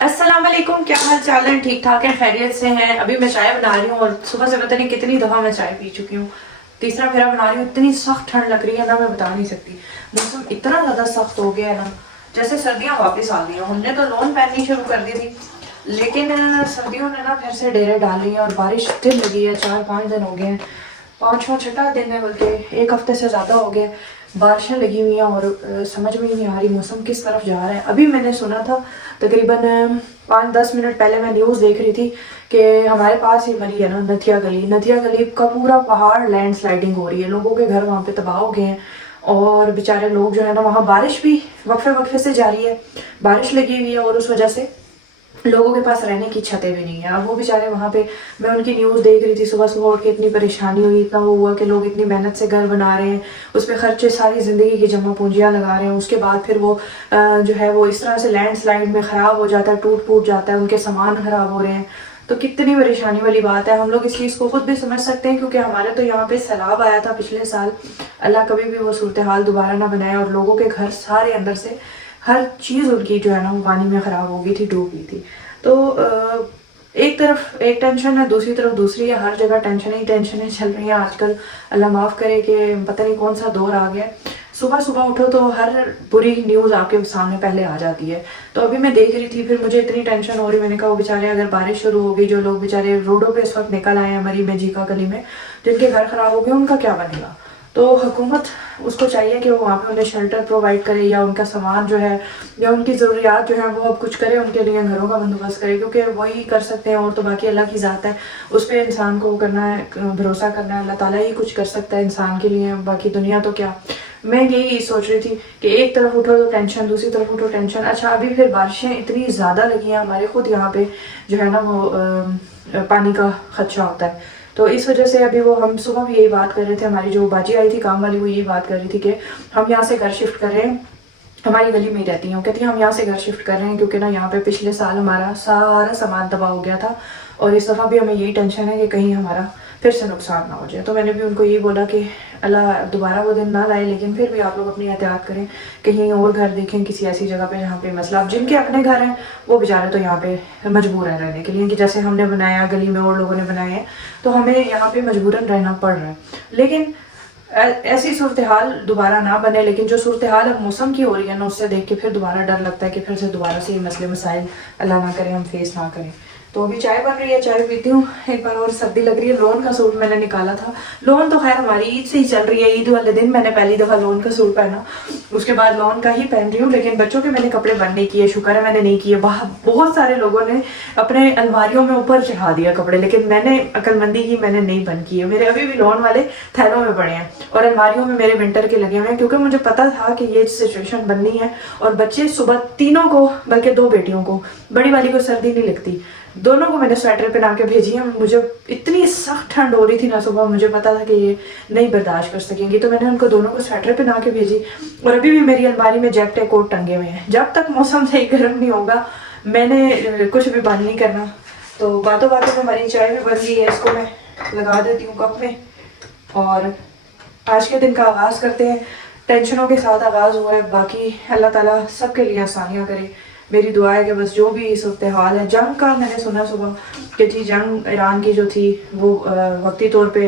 अस्सलाम वालेकुम, क्या हाल चाल है? ठीक ठाक है, खैरियत से हैं। अभी मैं चाय बना रही हूँ और सुबह से पता नहीं कितनी दफ़ा मैं चाय पी चुकी हूँ। तीसरा फेरा बना रही हूँ। इतनी सख्त ठंड लग रही है ना, मैं बता नहीं सकती। मौसम इतना ज़्यादा सख्त हो गया है ना, जैसे सर्दियाँ वापस आ गई हैं। हमने तो लोन पहननी शुरू कर दी थी, लेकिन सर्दियों ने ना फिर से डेरे डाल ली है और बारिश दिन लगी है। 4-5 दिन हो गए हैं, पाँचवा छठा दिन है, बल्कि एक हफ्ते से ज़्यादा हो गया। बारिशें लगी हुई हैं और समझ में ही नहीं आ रही मौसम किस तरफ जा रहा है। अभी मैंने सुना था तकरीबन 5-10 मिनट पहले मैं न्यूज़ देख रही थी कि हमारे पास ही मरी है ना नथिया गली का पूरा पहाड़ लैंडस्लाइडिंग हो रही है। लोगों के घर वहाँ पे तबाह हो गए हैं और बेचारे लोग जो है ना, वहाँ बारिश भी वक्फे वक्फे से जारी है, बारिश लगी हुई है और उस वजह से लोगों के पास रहने की छतें भी नहीं है। अब वो बेचारे वहाँ पे, मैं उनकी न्यूज़ देख रही थी सुबह सुबह उठ के, इतनी परेशानी हुई, इतना वो हुआ कि लोग इतनी मेहनत से घर बना रहे हैं, उस पर खर्चे सारी ज़िंदगी की जमा पूंजियाँ लगा रहे हैं, उसके बाद फिर वो जो है वो इस तरह से लैंडस्लाइड में ख़राब हो जाता है, टूट फूट जाता है, उनके सामान ख़राब हो रहे हैं। तो कितनी परेशानी वाली बात है। हम लोग इस चीज़ को खुद भी समझ सकते हैं क्योंकि हमारे तो यहाँ पे सैलाब आया था पिछले साल। अल्लाह कभी भी वो सूरत हाल दोबारा ना बनाए। और लोगों के घर सारे अंदर से हर चीज़ उनकी जो है ना वो पानी में ख़राब हो गई थी, डूब गई थी। तो एक तरफ एक टेंशन है, दूसरी तरफ दूसरी है। हर जगह टेंशन ही टेंशनें चल रही हैं आजकल। अल्लाह माफ़ करे कि पता नहीं कौन सा दौर आ गया। सुबह सुबह उठो तो हर बुरी न्यूज़ आपके सामने पहले आ जाती है। तो अभी मैं देख रही थी, फिर मुझे इतनी टेंशन हो रही, मैंने कहा वो बेचारे अगर बारिश शुरू हो गई, जो लोग बेचारे रोडों पे इस वक्त निकल आए हैं मरी में जीका गली में, जिनके घर ख़राब हो गए, उनका क्या बनेगा। तो हुकूमत उसको चाहिए कि वो वहाँ पे उन्हें शेल्टर प्रोवाइड करे या उनका सामान जो है या उनकी ज़रूरियात जो है वो अब कुछ करे, उनके लिए घरों का बंदोबस्त करे, क्योंकि वही कर सकते हैं। और तो बाकी अल्लाह की ज़ात है, उस पर इंसान को करना है, भरोसा करना है। अल्लाह ताला ही कुछ कर सकता है इंसान के लिए, बाकी दुनिया तो क्या। मैं यही सोच रही थी कि एक तरफ उठो तो टेंशन, दूसरी तरफ उठो टेंशन। अच्छा, अभी फिर बारिशें इतनी ज़्यादा लगी हैं हमारे खुद यहाँ पे, जो है ना वो पानी का खदशा होता है। तो इस वजह से अभी वो, हम सुबह भी यही बात कर रहे थे, हमारी जो बाजी आई थी काम वाली, वो यही बात कर रही थी कि हम यहाँ से घर शिफ्ट कर रहे हैं। हमारी गली में ही रहती हैं, वो कहती हैं हम यहाँ से घर शिफ्ट कर रहे हैं क्योंकि ना यहाँ पे पिछले साल हमारा सारा सामान तबाह हो गया था और इस दफ़ा भी हमें यही टेंशन है कि कहीं हमारा फिर से नुकसान ना हो जाए। तो मैंने भी उनको यही बोला कि अल्लाह दोबारा वो दिन ना लाए, लेकिन फिर भी आप लोग अपनी एहतियात करें, कहीं और घर देखें किसी ऐसी जगह पे जहाँ पे मसला, अब जिनके अपने घर हैं वो बेचारे तो यहाँ पे मजबूर हैं रहने के लिए, कि जैसे हमने बनाया गली में और लोगों ने बनाए हैं, तो हमें यहाँ पे मजबूरन रहना पड़ रहा है। लेकिन ऐसी सूरत हाल दोबारा ना बने। लेकिन जो सूरत हाल अब मौसम की हो रही है ना, उससे देख के फिर दोबारा डर लगता है कि फिर से दोबारा से ये मसले मसाइल अल्लाह ना करे हम फेस ना करें। तो अभी चाय बन रही है, चाय पीती हूँ एक बार, और सर्दी लग रही है। लोन का सूट मैंने निकाला था। लोन तो खैर हमारी ईद से ही चल रही है, ईद वाले दिन मैंने पहली दफ़ा लोन का सूट पहना, उसके बाद लोन का ही पहन रही हूँ। लेकिन बच्चों के मैंने कपड़े बंद नहीं किए, शुक्र है मैंने नहीं किए। बहुत सारे लोगों ने अपने अलमारियों में ऊपर चढ़ा दिया कपड़े, लेकिन मैंने अक्लमंदी की, मैंने नहीं बंद किए। मेरे अभी भी लोन वाले थैलों में पड़े हैं और अलमारियों में मेरे विंटर के लगे हुए हैं, क्योंकि मुझे पता था कि ये सिचुएशन बननी है। और बच्चे सुबह तीनों को, बल्कि 2 बेटियों को, बड़ी वाली को सर्दी नहीं लगती, दोनों को मैंने स्वेटर पहना के भेजी है। मुझे इतनी सख्त ठंड हो रही थी ना सुबह, मुझे पता था कि ये नहीं बर्दाश्त कर सकेंगी, तो मैंने उनको दोनों को स्वेटर पहना के भेजी। और अभी भी मेरी अलमारी में जैकेट कोट टंगे हुए हैं। जब तक मौसम सही गर्म नहीं होगा मैंने कुछ भी बंद नहीं करना। तो बातों बातों में हमारी चाय भी बन गई है, इसको मैं लगा देती हूँ कप में और आज के दिन का आगाज़ करते हैं। टेंशनों के साथ आगाज़ हुआ है, बाकी अल्लाह ताला सबके लिए आसानियाँ करे। मेरी दुआ है कि बस जो भी सूरत हाल है, जंग का मैंने सुना सुबह कि जी जंग ईरान की जो थी वो वक्ती तौर पे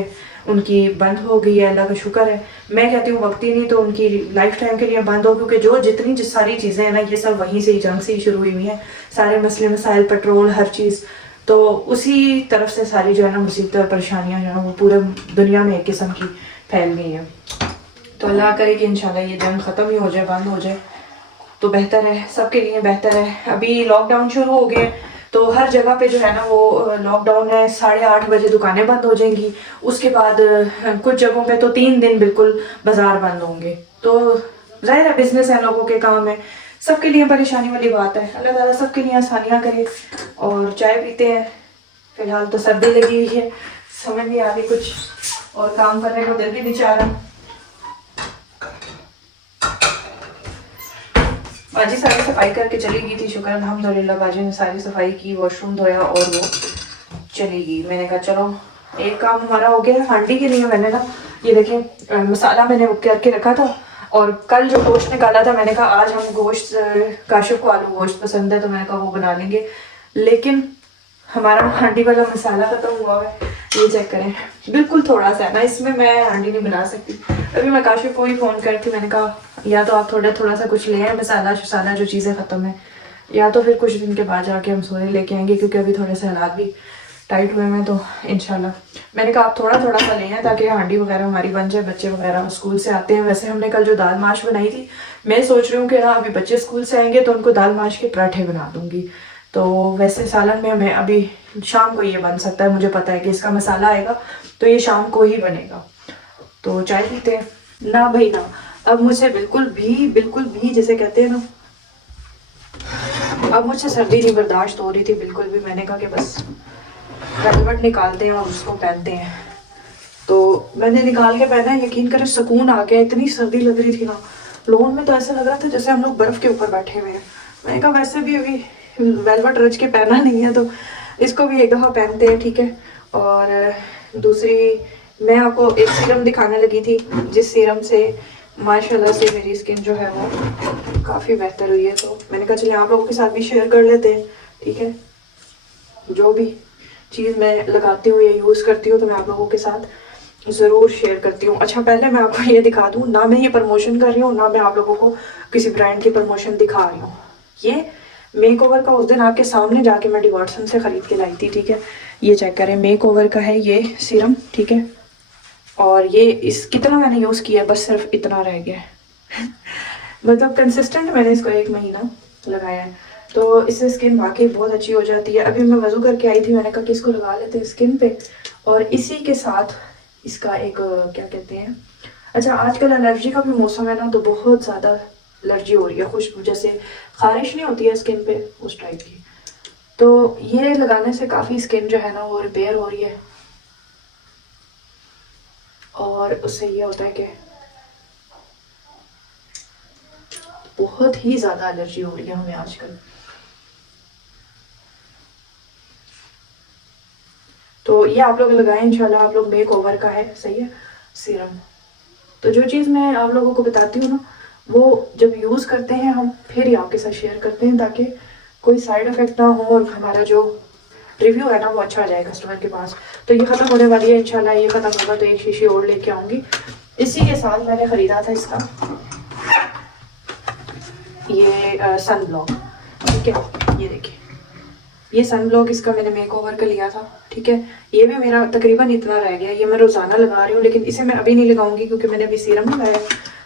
उनकी बंद हो गई है, अल्लाह का शुक्र है। मैं कहती हूँ वक्ती नहीं तो उनकी लाइफ टाइम के लिए बंद हो, क्योंकि जो जितनी सारी चीज़ें हैं ना, ये सब वहीं से ही, जंग से ही शुरू हुई हुई हैं। सारे मसले मसाइल, पेट्रोल, हर चीज़, तो उसी तरफ से सारी जो है ना मुसीबतें और परेशानियाँ जो है वो पूरे दुनिया में एक किस्म की फैल गई हैं। तो अल्लाह करे कि इंशाल्लाह ये जंग ख़त्म ही हो जाए, बंद हो जाए, तो बेहतर है, सबके लिए बेहतर है। अभी लॉकडाउन शुरू हो गए, तो हर जगह पे जो है ना वो लॉकडाउन है। 8:30 बजे दुकानें बंद हो जाएंगी, उसके बाद कुछ जगहों पे तो 3 दिन बिल्कुल बाजार बंद होंगे। तो जाहिर है बिजनेस है, लोगों के काम है, सबके लिए परेशानी वाली बात है। अल्लाह ताला सबके लिए आसानियाँ करे। और चाय पीते हैं। फिलहाल तो सर्दी लगी हुई है, समझ नहीं आ रही कुछ, और काम करने को दिल भी नहीं चाह रहा। बाजी सारी सफाई करके चली गई थी, शुक्र अल्हम्दुलिल्लाह बाजी ने सारी सफाई की, वॉशरूम धोया और वो चली गई। मैंने कहा चलो एक काम हमारा हो गया। हांडी के लिए मैंने ना ये देखें मसाला मैंने करके रखा था, और कल जो गोश्त निकाला था मैंने कहा आज हम गोश्त, काशिफ को आलू गोश्त पसंद है तो मैंने कहा वो बना लेंगे, लेकिन हमारा हांडी वाला मसाला खत्म हुआ है। ये चेक करें, बिल्कुल थोड़ा सा है ना, इसमें मैं हांडी नहीं बना सकती। अभी मैं काशिफ को ही फ़ोन करती, मैंने कहा या तो आप थोड़ा सा कुछ ले आए मसाला जो चीज़ें ख़त्म है, या तो फिर कुछ दिन के बाद जाके हम सोने लेके आएंगे, क्योंकि अभी थोड़े से हालात भी टाइट हुए हैं। तो इंशाल्लाह मैंने कहा आप थोड़ा सा लें हैं ताकि हांडी वगैरह हमारी बन जाए, बच्चे वगैरह स्कूल से आते हैं। वैसे हमने कल जो दाल माश बनाई थी, मैं सोच रही हूँ कि ना अभी बच्चे स्कूल से आएंगे तो उनको दाल माश के पराठे बना दूँगी। तो वैसे सालन में हमें अभी शाम को ये बन सकता है, मुझे पता है कि इसका मसाला आएगा तो ये शाम को ही बनेगा। तो चाय पीते हैं ना भाई ना। अब मुझे बिल्कुल भी जैसे कहते हैं ना, अब मुझे सर्दी नहीं बर्दाश्त हो रही थी बिल्कुल भी। मैंने कहा कि बस वेलवेट निकालते हैं और उसको पहनते हैं। तो मैंने निकाल के पहना, यकीन करें सुकून आ गया। इतनी सर्दी लग रही थी ना, लोन में तो ऐसा लग रहा था जैसे हम लोग बर्फ़ के ऊपर बैठे हुए हैं। मैंने कहा वैसे भी अभी वेलवेट रच के पहना नहीं है तो इसको भी एक दफ़ा पहनते हैं, ठीक है। और दूसरी मैं आपको एक सीरम दिखाने लगी थी, जिस सीरम से माशाल्लाह से मेरी स्किन जो है वो काफ़ी बेहतर हुई है। तो मैंने कहा चलिए आप लोगों के साथ भी शेयर कर लेते हैं, ठीक है। जो भी चीज़ मैं लगाती हूँ या यूज़ करती हूँ तो मैं आप लोगों के साथ ज़रूर शेयर करती हूँ। अच्छा पहले मैं आपको ये दिखा दूँ, ना मैं ये प्रमोशन कर रही हूँ, ना मैं आप लोगों को किसी ब्रांड की प्रमोशन दिखा रही हूँ। ये मेकओवर का उस दिन आपके सामने जाके मैं डिवॉर्सन से ख़रीद के लाई थी, ठीक है। ये चेक करें, मेकओवर का है ये सीरम, ठीक है। और ये इस कितना मैंने यूज़ किया, बस सिर्फ इतना रह गया है मतलब कंसिस्टेंट मैंने इसको 1 महीना लगाया है, तो इससे स्किन वाकई बहुत अच्छी हो जाती है। अभी मैं वज़ू करके आई थी, मैंने कहा कि इसको लगा लेते हैं स्किन पे। और इसी के साथ इसका एक क्या कहते हैं, अच्छा आजकल एलर्जी का भी मौसम है ना, तो बहुत ज़्यादा एलर्जी हो रही है, खुशबू जैसे खारिश नहीं होती है स्किन पे उस टाइप की। तो ये लगाने से काफ़ी स्किन जो है ना वो रिपेयर हो रही है, और उससे ये होता है कि बहुत ही ज़्यादा एलर्जी हो रही है हमें आजकल। तो ये आप लोग लगाएं इंशाल्लाह, आप लोग मेकओवर का है, सही है सीरम। तो जो चीज़ मैं आप लोगों को बताती हूँ ना, वो जब यूज़ करते हैं हम फिर ही आपके साथ शेयर करते हैं, ताकि कोई साइड इफ़ेक्ट ना हो और हमारा जो रिव्यू है ना वो अच्छा आ जाए कस्टमर के पास। तो ये ख़त्म होने वाली है इंशाल्लाह, ये ख़त्म होगा तो एक शीशी और लेके आऊँगी। इसी के साथ मैंने ख़रीदा था इसका ये सन ब्लॉक, ठीक है। ये देखिए, ये सन ब्लॉक इसका मैंने मेकओवर का लिया था, ठीक है। ये भी मेरा तकरीबन इतना रह गया, ये मैं रोज़ाना लगा रही हूँ, लेकिन इसे मैं अभी नहीं लगाऊंगी क्योंकि मैंने अभी सीरम लगाया।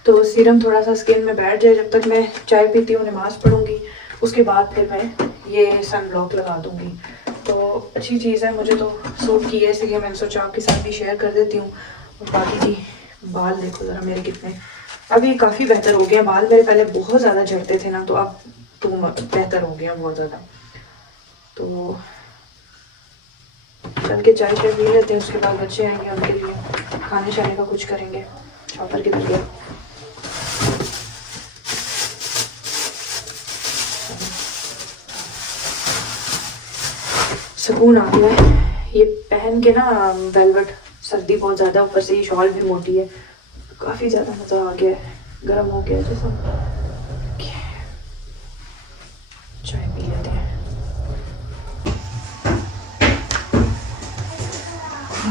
तो सीरम थोड़ा सा स्किन में बैठ जाए, जब तक मैं चाय पीती हूँ, नमाज़ पढ़ूँगी, उसके बाद फिर मैं ये सन ब्लॉक लगा दूँगी। तो अच्छी चीज़ है, मुझे तो सूट की है, इसलिए मैंने सोचा आपके साथ भी शेयर कर देती हूँ। और बाकी जी बाल देखो ज़रा मेरे कितने, अभी काफ़ी बेहतर हो गए बाल। मेरे पहले बहुत ज़्यादा झड़ते थे ना, तो अब तो बेहतर हो गया बहुत ज़्यादा। तो चल के चाय पी लेते हैं, उसके बाद बच्चे आएंगे, उनके लिए खाने शाने का कुछ करेंगे। शॉपर किधर गया? सुकून आ गया है ये पहन के ना, वेलवेट। सर्दी बहुत ज़्यादा, ऊपर से ये शॉल भी मोटी है, काफ़ी ज़्यादा मज़ा आ गया है, गर्म हो गया जैसा। चाय पी लेते हैं।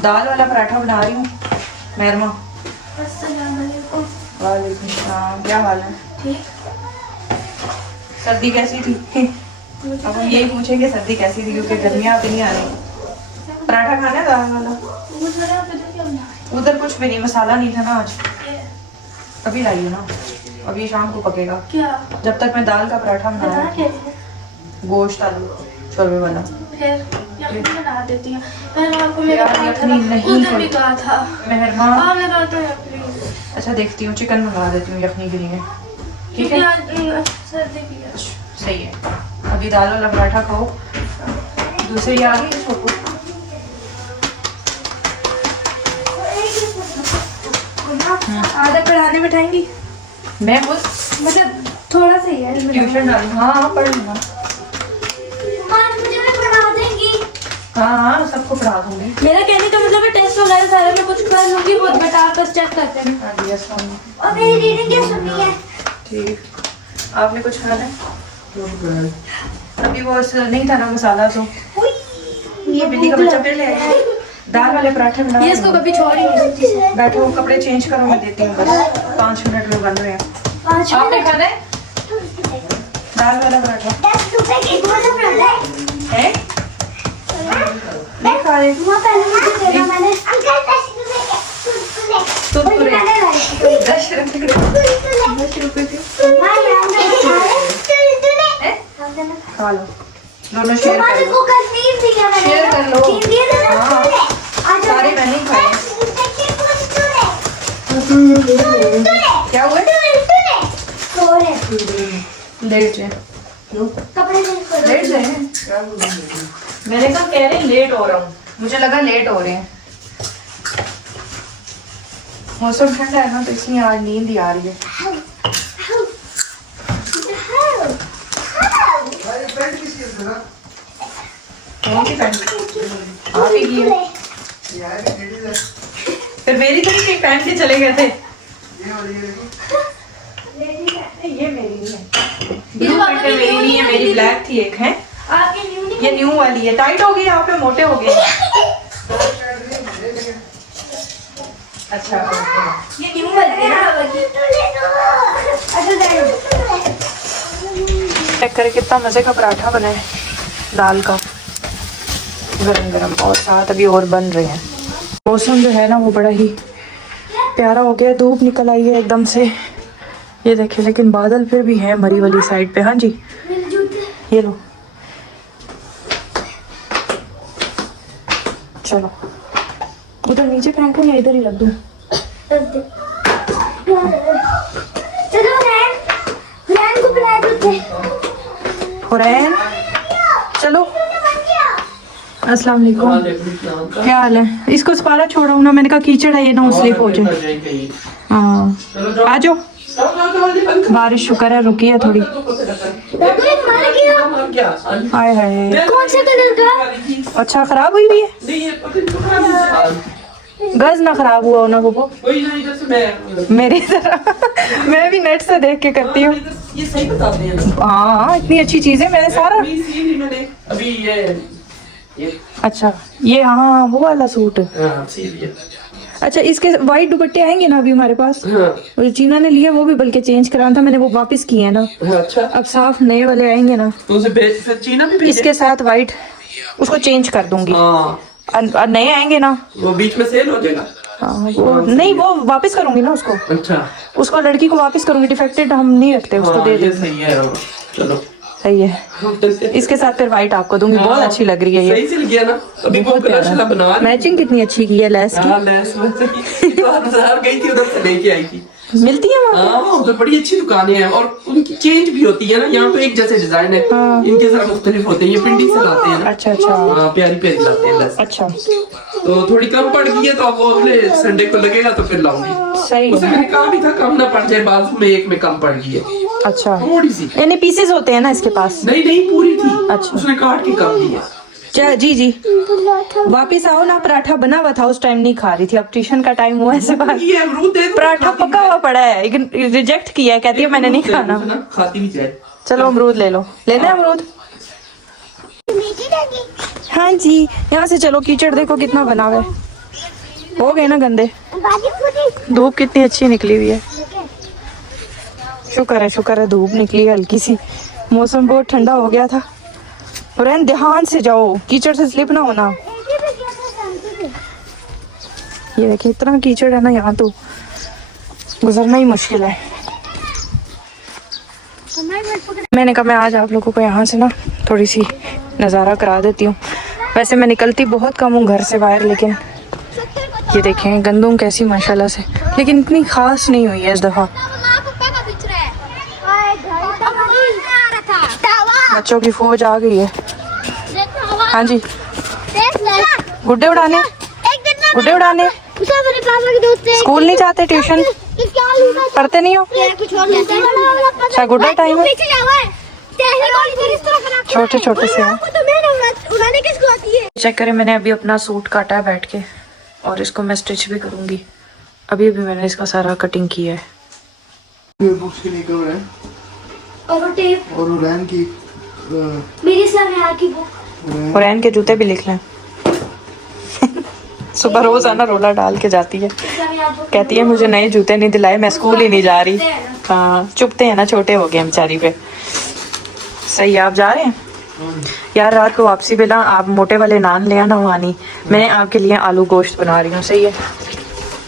दाल वाला पराठा बना रही हूँ मेहरमा। अस्सलाम वालेकुम। वालेकुम सलाम, क्या हाल है? ठीक। सर्दी कैसी थी? अब हम यही पूछेंगे सर्दी कैसी थी, क्योंकि गर्मियाँ अभी नहीं आ रही। पराठा खाना है दाल वाला? उधर कुछ भी नहीं, मसाला नहीं था ना आज। अभी लाइए ना, अभी शाम को पकेगा। क्या? जब तक मैं दाल का पराठा बना रही हूँ, गोश्त आलू शोरबे वाला। फिर यखनी बना देती हूँ। मैंने आपको मेरा यखनी नहीं, उधर भी कहा था मेहरमा। हाँ मैं कहता हूँ यखनी। अच्छा देखती हूँ, चिकन मंगा देती हूँ यखनी के लिए, ठीक है। सर्दी भी है, सही है। अभी दाल वाला पराठा खाओ, दूसरी आ गई छोटू। आधा पढ़ाने बैठाएंगी? मैं बस मतलब थोड़ा सा ही है, ट्यूशन डालूँ। हाँ पढ़ लूँगा। आज मुझे भी पढ़ा देंगी? हाँ हाँ सबको पढ़ा दूंगी। मेरा कहने का मतलब है टेस्ट वगैरह सारे मैं कुछ कर लूंगी, बहुत बेटा आप बस चेक करते हैं। हाँ जी अस्सलाम वालेकुम। और मेरी रीडिंग क्या सुननी है? ठीक आपने कुछ खाना है? अभी वो नहीं था ना मसाला, तो ये बिल्ली का बच्चा फिर ले आया। दाल वाले पराठे बना। ये इसको कभी छोड़ ही नहीं सकती। बैठो कपड़े चेंज करो, मैं देती हूँ बस 5 मिनट में बन रहे हैं। 5 आपने मिनट खाना है दाल वाला पराठा? 10 रुपए की गोल है नहीं खा रहे? वो पहले मुझे देना, मैंने अंकल 10 रुपए के कुरकुरे। मैंने लाए 10 रुपए के 10 रुपए के खा लो, दोनों शेयर कर लो। को कर नींद दिया मैंने। शेयर कर लो। नींद दिया था ना हाँ। आज सारे मैंने ही खाए। क्या हुआ? लेट जाए कपड़े चेंज करो। लेट जाए मैंने कहा कह रहे हैं लेट हो रहा हूँ, मुझे लगा लेट हो रहे हैं। मौसम ठंडा है ना तो इसलिए आज नींद ही आ रही है। कौन सी पैंट? आप ही की है। फिर मेरी तो नहीं पहन के चले गए थे। ये मेरी नहीं है, ब्लू पैंट मेरी नहीं है, मेरी ब्लैक थी एक है। आपके न्यू नहीं ये न्यू वाली है, टाइट हो गई आप पे, मोटे हो गए। अच्छा ये न्यू वाली है ना वाली। अच्छा जाओ। चेक करे कितना मजे का पराठा बना है दाल का, गरम गरम, और साथ अभी और बन रहे हैं। मौसम जो है ना वो बड़ा ही प्यारा हो गया, धूप निकल आई है एकदम से, ये देखिए, लेकिन बादल फिर भी हैं मरी वाली साइड पे। हाँ जी ये लो, चलो उधर नीचे फेंकूं या इधर ही रख दूं? चलो रैन, रैन को बुला दो। हुरैन चलो। अस्सलाम वालेकुम, क्या हाल है? इसको सपारा छोड़ा हूँ ना, मैंने कहा कीचड़ है ये ना स्लिप हो जाए। हाँ आ जाओ, बारिश शुक्र है रुकी है थोड़ी। हाय हाय, कौन से कलर का? अच्छा खराब हुई है? गज ना खराब हुआ हो ना वो मेरी तरह। मैं भी नेट से देख के करती हूँ। ये सही बताते हैं ना। हाँ इतनी अच्छी चीजें मैंने सारा। अभी ये अच्छा ये हाँ वो वाला सूट। हाँ सी लिया। अच्छा इसके वाइट दुपट्टे आएंगे ना अभी हमारे पास? हाँ और चीना ने लिए वो भी, बल्कि चेंज कराना था मैंने, वो वापस किए हैं ना। हाँ अच्छा, अब साफ नए वाले आएंगे ना, तो उसे फिर चीना भी भेजे। इसके साथ वाइट, उसको चेंज कर दूंगी। हाँ नए आएंगे ना। वो बीच में सेल हो जाएगा। हाँ, वो नहीं वो वापस करूंगी ना उसको, अच्छा उसको लड़की को वापस करूंगी, डिफेक्टेड हम नहीं रखते, उसको हाँ, दे ये देंगे। सही है। चलो सही है, इसके साथ फिर वाइट आपको दूंगी, बहुत अच्छी लग रही है ये। सही सिल गया ना। अभी वो कलर शला बना रही। मैचिंग कितनी अच्छी की है लेस की। हाँ लेस बाजार गई थी, उधर से लेके आई थी। मिलती है वहाँ? हाँ उधर बड़ी अच्छी दुकानें हैं और उनकी चेंज भी होती है ना। यहाँ तो एक जैसे डिजाइन है, इनके जरा मुख्तलिफ होते हैं। ये पिंडी से लाते हैं ना। अच्छा अच्छा हाँ प्यारी प्यारी लाते हैं लेस। अच्छा तो थोड़ी कम पड़ गई है तो अब वो अगले संडे को लगेगा तो फिर लाऊंगी। सही उसे मैंने कहा भी था कम ना पड़ जाए, बाजू में एक में कम पड़ गई है अच्छा, थोड़ी सी। यानी पीसेस होते हैं ना इसके पास? नहीं नहीं पूरी थी। अच्छा। उसने काट के कम दी है। जी जी वापिस आओ ना, पराठा बना हुआ था उस टाइम नहीं खा रही थी, अब ट्यूशन का टाइम हुआ है से बाहर। ये अमरूद दे दो, पराठा खाती पका भी हुआ पड़ा है, रिजेक्ट किया है, कहती है मैंने नहीं दे दो खाना। उसे ना, खाती भी जाए। चलो अमरूद ले लो, लेना है अमरूद? हाँ जी यहाँ से चलो, कीचड़ देखो कितना बना हुआ है, हो गए ना गंदे। धूप कितनी अच्छी निकली हुई है, शुक्र है धूप निकली है हल्की सी, मौसम बहुत ठंडा हो गया था। और ध्यान से जाओ, कीचड़ से स्लिप ना होना। ये देखिए इतना कीचड़ है ना यहाँ, तो गुजरना ही मुश्किल है। मैंने कहा मैं आज आप लोगों को यहाँ से ना थोड़ी सी नज़ारा करा देती हूँ। वैसे मैं निकलती बहुत कम हूँ घर से बाहर, लेकिन ये देखें गंदम कैसी माशाल्लाह से, लेकिन इतनी खास नहीं हुई है इस दफ़ा। बच्चों की फौज आ गई है। हाँ जी गुड्डे उड़ाने, गुड्डे उड़ाने। स्कूल नहीं जाते, ट्यूशन पढ़ते नहीं हो? अच्छा गुड्डा टाइम है, छोटे छोटे से हैं। चेक करें, मैंने अभी अपना सूट काटा है बैठ के और इसको मैं स्टिच भी करूँगी। अभी अभी मैंने इसका सारा कटिंग किया है। ये बुक्स के लिए कवर है और वो टेप और वो रैन की मेरी सर की बुक। और एन के जूते भी लिख लें। सुबह रोज आना रोला डाल के जाती है, कहती है मुझे नए जूते नहीं दिलाए, मैं स्कूल ही नहीं जा रही। हाँ चुपते हैं ना, छोटे हो गए हम बेचारी पे। सही है, आप जा रहे हैं यार? रात को वापसी पे ना आप मोटे वाले नान ले आना वानी, मैं आपके लिए आलू गोश्त बना रही हूँ। सही है,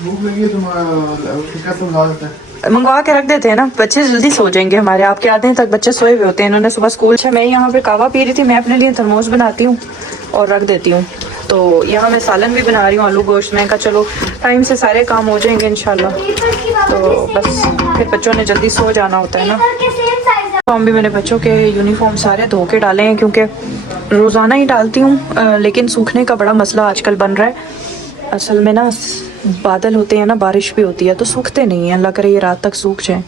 भूख लगी है तुम्हारा तुम ला देते हैं। मंगवा के रख देते हैं ना, बच्चे जल्दी सो जाएंगे हमारे। आपके आधे तक बच्चे सोए हुए होते हैं, इन्होंने सुबह स्कूल। अच्छा, मैं यहाँ पे कहवा पी रही थी, मैं अपने लिए थर्मोस बनाती हूँ और रख देती हूँ। तो यहाँ मैं सालन भी बना रही हूँ आलू गोश्त में का। चलो टाइम से सारे काम हो जाएंगे इंशाल्लाह। तो बस फिर बच्चों ने जल्दी सो जाना होता है ना। फॉर्म भी मैंने बच्चों के यूनिफॉर्म सारे धो के डाले हैं, क्योंकि रोज़ाना ही डालती हूँ, लेकिन सूखने का बड़ा मसला आजकल बन रहा है। असल में ना बादल होते हैं ना, बारिश भी होती है तो सूखते नहीं हैं। अल्लाह करे ये रात तक सूख जाए।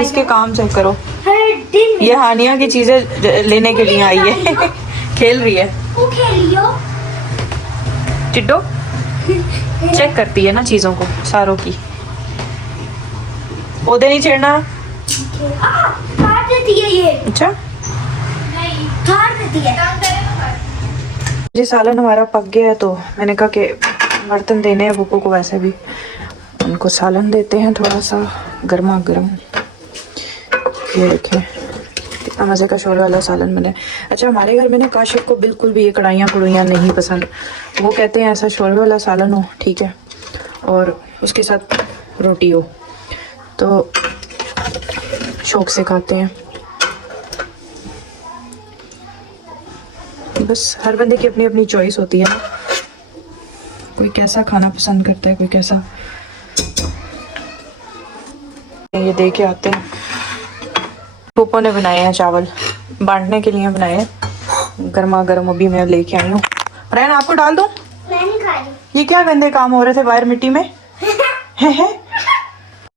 इसके काम चेक करो, हर दिन ये हानिया की चीजें लेने के लिए आई है। खेल रही है, वो खेलियो। टिड्डो चेक करती है ना चीजों को सारों की। पौधे नहीं छेड़ना। काट देती है ये। अच्छा, काट देती है। जी सालन हमारा पक गया है, तो मैंने कहा कि बर्तन देने हैं बुको को, वैसे भी उनको सालन देते हैं थोड़ा सा गर्मा गर्म। ये देखें कितना मज़े का शोर वाला सालन बने। अच्छा, हमारे घर में ना काशिफ को बिल्कुल भी ये कढ़ाइयाँ कढ़ाइयाँ नहीं पसंद। वो कहते हैं ऐसा शोर वाला सालन हो, ठीक है, और उसके साथ रोटी हो, तो शौक से खाते हैं। बस हर बंदे की अपनी अपनी चॉइस होती है ना, कोई कैसा खाना पसंद करता है, कोई कैसा। ये दे के आते हैं। पप्पो ने बनाए हैं चावल, बांटने के लिए बनाए हैं गर्मा गर्म। अभी मैं लेके आई हूँ। रैन आपको डाल दूँ? मैं नहीं खा रही। ये क्या गंदे काम हो रहे थे बाहर मिट्टी में? है